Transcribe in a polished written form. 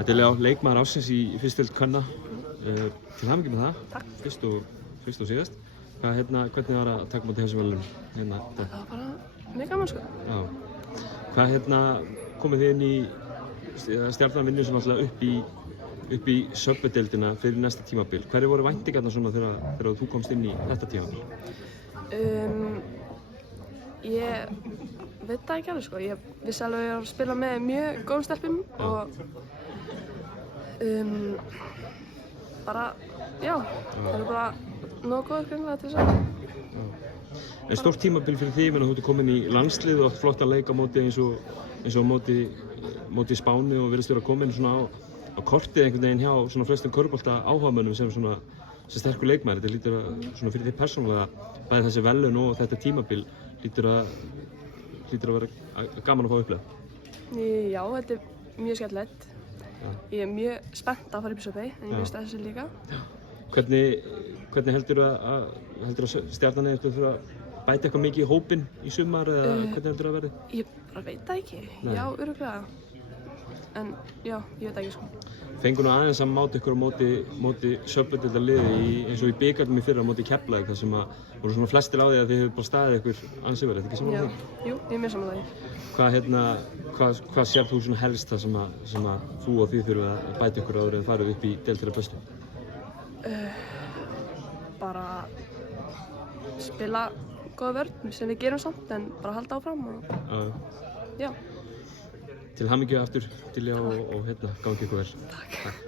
Þetta er leikmaður ársins í fyrstdeild kvenna. Til hamingju með það. Takk. Fyrst og síðast. Hvernig var að taka móti þessum verðlaunum? Það var bara mjög gaman sko. Já. Komið þið inn í Stjarnan vinnur sem alltaf upp í söpbudeildina fyrir næsta tímabil. Hverju voru væntingarnar svona þegar þú komst inn í þetta tímabil? Ég veit það ekki alveg sko. Ég vissi alveg að ég var að spila með mjög góðum stelpum og bara, já, það eru bara nógu góður greinilega til þess að. En stórt tímabil fyrir því, þú ert komin í landslið og átt flott að leika móti eins og móti Spáni og virðist vera komin svona á kortið einhvern veginn hjá svona flestum körfubolta áhugamönnum sem sterkur leikmaður. Þetta lítur að svona fyrir þig persónulega bæði þessi verðlaun og þetta tímabil lítur að vera gaman að fá upplifað. Já, þetta er mjög skemmtilegt. Ég er mjög spennt að fara upp í Söpbey, en ég veist þessi líka. Hvernig heldur að Stjarnan þurfa að bæta eitthvað mikið í hópinn í sumar eða hvernig heldur það að verði? Ég bara veit það ekki. Nei. Já, örugglega. En já, ég veit ekki sko. Fengu nú aðeins að máta ykkur á móti söpbudeildarliði eins og í bikarnum í fyrra á móti Keflavík þar sem voru svona flestir á því að þið hefur bara staðið ykkur ansi vel, er þetta ekki sammála því? Jú, ég er mjög sammála því. Hvað sér þú svona helst það sem að þú og þið þurfum að bæta ykkur áður en farið upp í deild þeirra bestu? Bara spila góða vörn sem við gerum samt en bara halda áfram og já. Til hamingju aftur, Diljá og gangi ykkur vel. Takk.